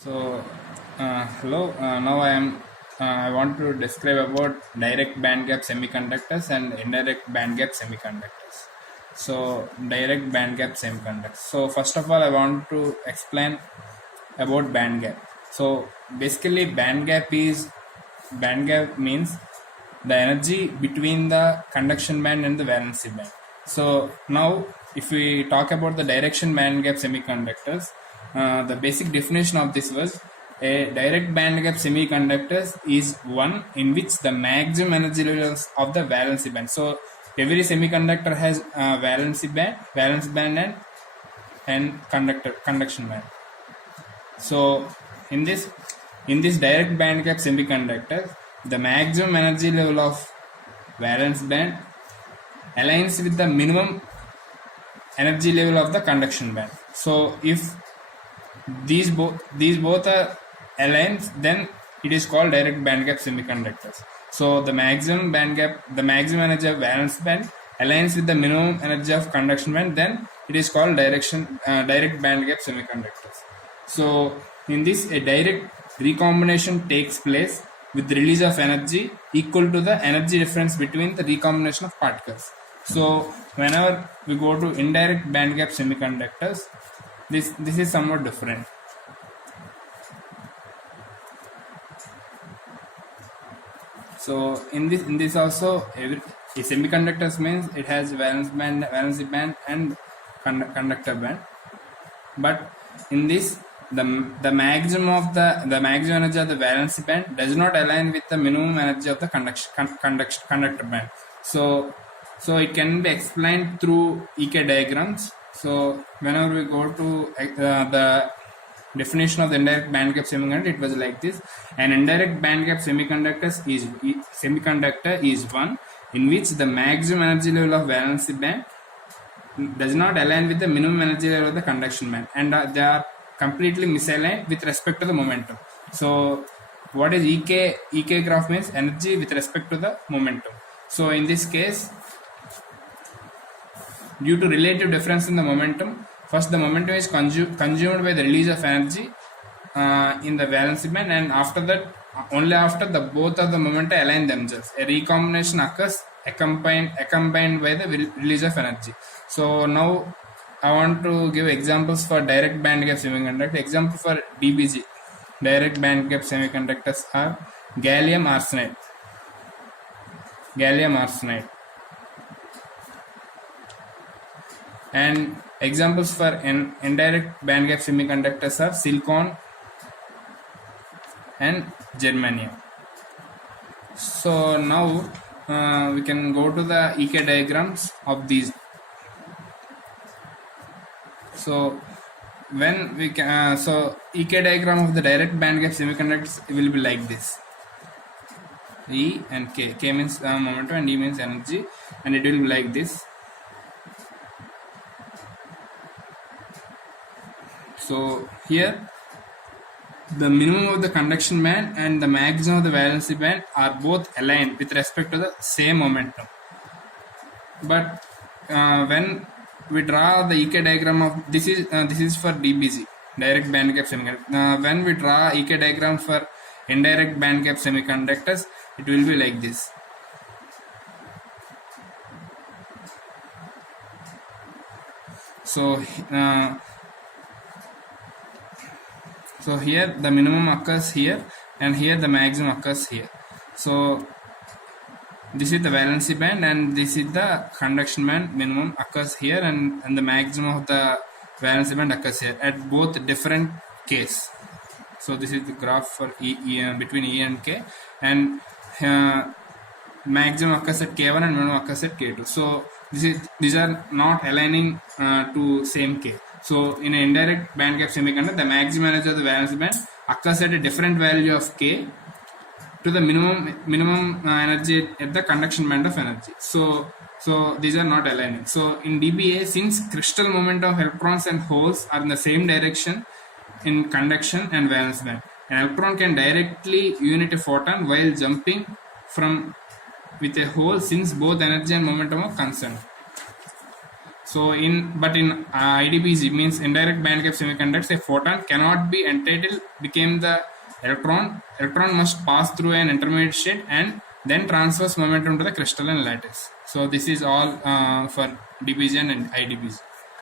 So, hello. Now I am. I want to describe about direct band gap semiconductors and indirect band gap semiconductors. So, direct band gap semiconductors. So, first of all, I want to explain about band gap. So, basically, band gap means the energy between the conduction band and the valency band. So now, if we talk about the direction band gap semiconductors, the basic definition of this was a direct band gap semiconductors is one in which the maximum energy levels of the valency band. So every semiconductor has valence band and conduction band. So in this direct band gap semiconductor, the maximum energy level of valence band aligns with the minimum energy level of the conduction band. So if these both are aligned, then it is called direct band gap semiconductors. So the maximum energy of valence band aligns with the minimum energy of conduction band, then it is called direct band gap semiconductors. So in this, a direct recombination takes place with the release of energy equal to the energy difference between the recombination of particles. So whenever we go to indirect band gap semiconductors, this is somewhat different. So in this also, a semiconductors means it has valency band and conductor band. But in this, the maximum energy of the valency band does not align with the minimum energy of the conductor band. So it can be explained through EK diagrams. So whenever we go to the definition of the indirect band gap semiconductor, it was like this: an indirect band gap semiconductor is one in which the maximum energy level of valency band does not align with the minimum energy level of the conduction band, and they are completely misaligned with respect to the momentum. So what is EK graph means energy with respect to the momentum. So in this case, due to relative difference in the momentum, first the momentum is consumed by the release of energy in the valency band, and after that, only after the both of the momenta align themselves, a recombination occurs accompanied by the release of energy. So now I want to give examples for direct band gap semiconductor. Example for DBG, direct band gap semiconductors, are gallium arsenide. And examples for indirect band gap semiconductors are silicon and germanium. So now we can go to the EK diagrams of these. So when we can, so EK diagram of the direct band gap semiconductors will be like this: E and K. K means momentum and E means energy, and it will be like this. So here, the minimum of the conduction band and the maximum of the valency band are both aligned with respect to the same momentum. But when we draw the EK diagram of this is for DBG, direct band gap semiconductor. When we draw EK diagram for indirect band gap semiconductors, it will be like this. So so here the minimum occurs here, and here the maximum occurs here. So this is the valency band, and this is the conduction band. Minimum occurs here, and the maximum of the valency band occurs here at both different K's. So this is the graph for between E and K, and maximum occurs at K1 and minimum occurs at K2. So these are not aligning to same K. So in an indirect band gap semiconductor, the maximum energy of the valency band occurs at a different value of K to the minimum energy at the conduction band of energy. So these are not aligning. So in DBA, since crystal momentum of electrons and holes are in the same direction in conduction and valence band, an electron can directly unite a photon while jumping from with a hole, since both energy and momentum are constant. So in IDPG means indirect band gap semiconductors, a photon cannot be entitled became the electron. Electron must pass through an intermediate state and then transfers momentum to the crystalline lattice. So this is all for division and IDPG.